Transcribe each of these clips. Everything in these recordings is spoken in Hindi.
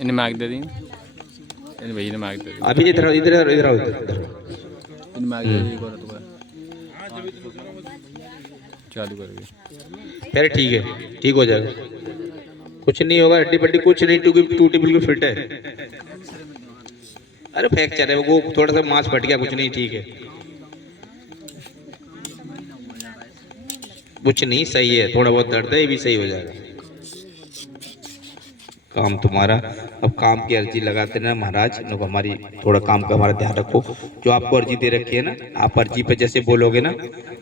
इन्हें मार्क दे दी, इन भैया ने मार्क दे दी। अभी इधर इधर इधर इधर इन मार्क दे दी, चालू करोगे फिर ठीक है, ठीक हो जाएगा, कुछ नहीं होगा, हड्डी पट्टी कुछ नहीं टूटी बिल्कुल फिट है। अरे फ्रैक्चर है वो, थोड़ा सा मांस फट गया, कुछ नहीं, ठीक है, कुछ नहीं, सही है, थोड़ा बहुत दर्द है, ये भी सही हो जाएगा। काम तुम्हारा, अब काम की अर्जी लगाते ना महाराज, लोग हमारी थोड़ा काम का हमारा ध्यान रखो। जो आपको अर्जी दे रखी है ना, आप अर्जी पे जैसे बोलोगे ना,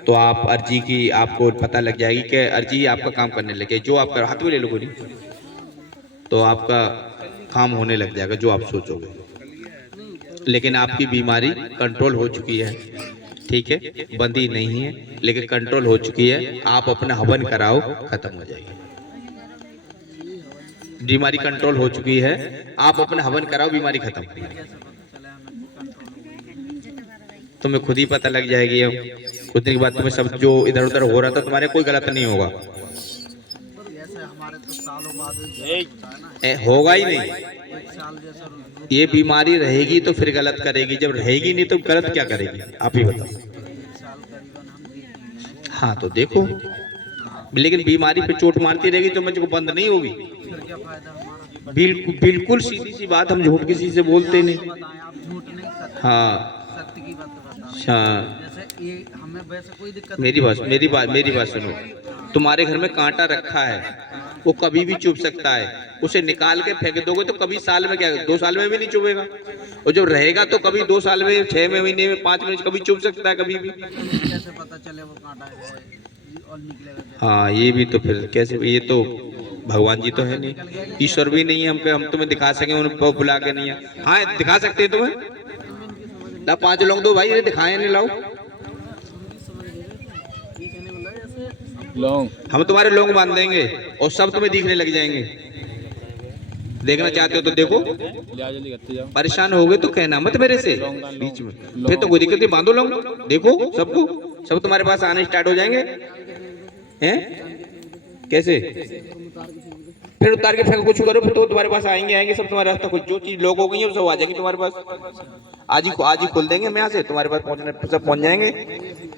तो आप अर्जी की आपको पता लग जाएगी कि अर्जी आपका काम करने लगे। जो आपका हाथ में ले लो कोई, तो आपका काम होने लग जाएगा जो आप सोचोगे। लेकिन आपकी बीमारी कंट्रोल हो चुकी है, ठीक है, बंदी नहीं है, लेकिन कंट्रोल हो चुकी है। आप अपना हवन कराओ, खत्म हो जाएगी बीमारी, कंट्रोल हो चुकी है। आप अपना हवन कराओ, बीमारी खत्म। तुम्हें खुद ही पता लग जाएगी। कुछ दिन के बाद तुम्हें सब जो इधर उधर हो रहा था तुम्हारे, कोई गलत नहीं होगा, होगा ही नहीं। ये बीमारी रहेगी तो फिर गलत करेगी, जब रहेगी नहीं तो गलत क्या करेगी, आप ही बताओ। हाँ तो देखो, लेकिन बीमारी पे चोट मारती रहेगी तो मुझको बंद नहीं होगी। बिल्कुल बिल्कुल सीधी सी बात, हम झूठ किसी से बोलते नहीं। हाँ हाँ, मेरी बात सुनो। तुम्हारे घर में कांटा रखा है, वो कभी भी चुभ सकता है, उसे निकाल के फेंक दोगे तो कभी साल में क्या, 2 साल में भी नहीं चुभेगा। और जब रहेगा तो कभी 2 साल में, 6 महीने में, 5 महीने कभी चुभ सकता है, कभी भी। कैसे पता चले वो कांटा है और निकलेगा? हाँ ये भी तो फिर कैसे, ये तो भगवान जी तो है नहीं, ईश्वर भी नहीं है, हम तुम्हें दिखा सके, उनको बुला के नहीं है। हाँ दिखा सकते हैं तुम्हें, ला 5 लोग दो भाई, ये दिखाए नहीं, लाओ। लौंग हम तुम्हारे लोग बांध देंगे और सब तुम्हें दिखने लग जाएंगे। देखना चाहते हो तो देखो, जल्दी करते जाओ। परेशान हो गए तो कहना मत मेरे से बीच में, फिर तो कोई दिक्कत नहीं, बांधो लोग, देखो सबको, सब तुम्हारे पास आने स्टार्ट हो जाएंगे। हैं कैसे, फिर उतार के फेंको, कुछ करो, फिर तो तुम्हारे पास आएंगे सब तुम्हारे रास्ता, कुछ जो चीज लोग हो गई है सब आ जाएंगी तुम्हारे पास। आज ही खोल देंगे, मैं यहाँ से तुम्हारे पास पहुंचने सब पहुंच जाएंगे।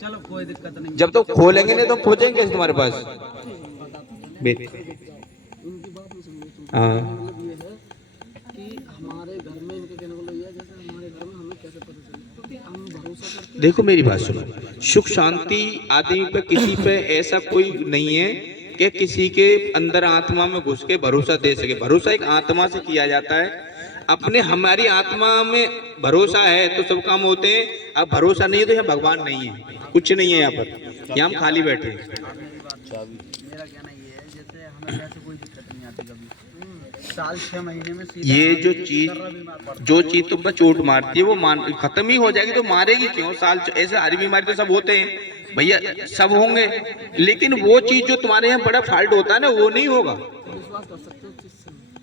चलो कोई दिक्कत नहीं, जब तो खोलेंगे नहीं तो पहुंचेंगे कैसे तुम्हारे पास। हाँ हमारे घर में इनके कहने को ये है, जैसे हमारे घर में हमें कैसे पता चले, क्योंकि हम भरोसा करते। देखो मेरी बात सुनो, सुख शांति आदमी पे किसी पे ऐसा कोई नहीं है कि किसी के अंदर आत्मा में घुस के भरोसा दे सके। भरोसा एक आत्मा से किया जाता है, अपने हमारी आत्मा में भरोसा है तो सब काम होते हैं। अब भरोसा नहीं है तो यहाँ भगवान नहीं है, कुछ नहीं है यहाँ पर, यहाँ हम खाली बैठे हैं। मेरा कहना ये है, जैसे हमें वैसे कोई दिक्कत नहीं आती कभी, साल 6 महीने में ये जो चीज तुम पर चोट मारती है वो खत्म ही हो जाएगी, तो मारेगी क्यों साल? ऐसे हरी बीमारी तो सब होते हैं भैया, सब होंगे, लेकिन वो चीज जो तुम्हारे यहाँ बड़ा फॉल्ट होता है ना, वो नहीं होगा।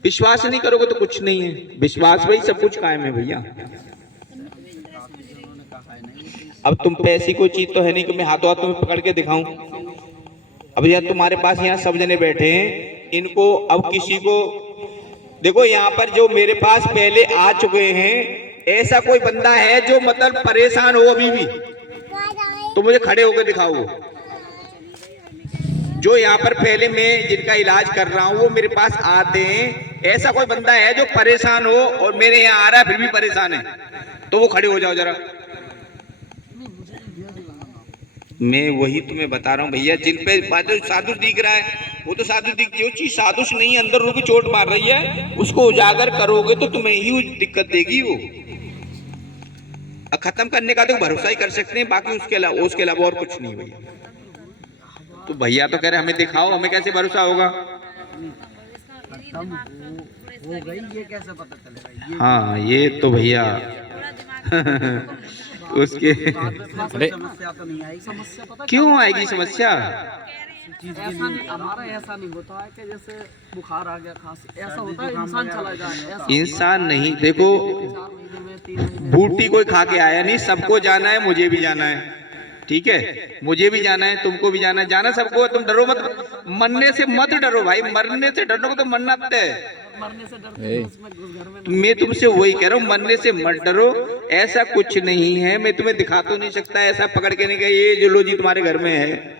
विश्वास नहीं करोगे तो कुछ नहीं है, विश्वास भाई सब कुछ कायम है भैया। अब तुम पे ऐसी कोई चीज तो है नहीं कि मैं हाथों हाथ तुम्हें पकड़ के दिखाऊं। अब यार तुम्हारे पास यहाँ सब जने बैठे हैं, इनको अब किसी को देखो, यहाँ पर जो मेरे पास पहले आ चुके हैं, ऐसा कोई बंदा है जो मतलब परेशान हो अभी भी, तो मुझे खड़े होकर दिखाओ। जो यहाँ पर पहले मैं जिनका इलाज कर रहा हूँ वो मेरे पास आते हैं, ऐसा कोई बंदा है जो परेशान हो और मेरे यहाँ आ रहा है फिर भी परेशान है, तो वो खड़े हो जाओ जरा। मैं वही तुम्हें बता रहा हूँ भैया, जिन पे साधुष दिख रहा है वो तो साधुष दिख, जो चीज साधुष नहीं है, अंदर रुक चोट मार रही है, उसको उजागर करोगे तो तुम्हें ही दिक्कत देगी। वो खत्म करने का तो भरोसा ही कर सकते हैं, बाकी उसके अलावा और कुछ नहीं भैया। तो भैया तो कह रहे हमें दिखाओ, हमें कैसे भरोसा होगा? हो गई, ये कैसे पता चलेगा? हाँ ये तो भैया उसके समस्या तो नहीं आएगी। समस्या पता क्यों आएगी समस्या? ऐसा नहीं, हमारा ऐसा नहीं होता है कि जैसे बुखार आ गया, खांसी, ऐसा होता है इंसान चला जाए। इंसान नहीं, देखो बूटी कोई खा के आया नहीं, सबको जाना है, मुझे भी जाना है। ठीक है, मुझे भी जाना है, तुमको भी जाना है, जाना सबको है, तुम डरो मत, मरने से मत डरो भाई, मरने से डरो तो मरना आता है। मरने से डरते हैं तो उसमें घर में मैं तुमसे वही कह रहा हूँ, मरने से मत डरो, ऐसा कुछ नहीं है। मैं तुम्हें दिखा तो नहीं सकता ऐसा पकड़ के नहीं, ये जो लो जी तुम्हारे घर में है,